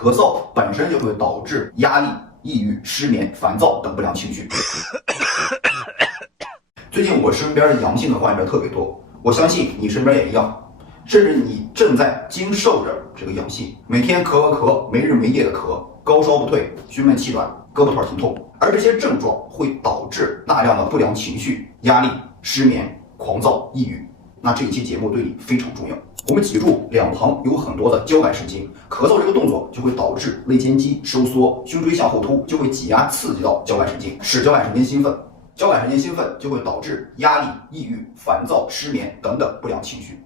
咳嗽本身就会导致压力、抑郁、失眠、烦躁等不良情绪。最近我身边阳性的患者特别多，我相信你身边也一样，甚至你正在经受着这个阳性，每天咳，没日没夜的咳，高烧不退，胸闷气短，胳膊腿疼痛，而这些症状会导致大量的不良情绪、压力、失眠、狂躁、抑郁。那这一期节目对你非常重要。我们脊柱两旁有很多的交感神经，咳嗽这个动作就会导致肋间肌收缩，胸椎向后凸，就会挤压刺激到交感神经，使交感神经兴奋。交感神经兴奋就会导致压力、抑郁、烦躁、失眠等等不良情绪。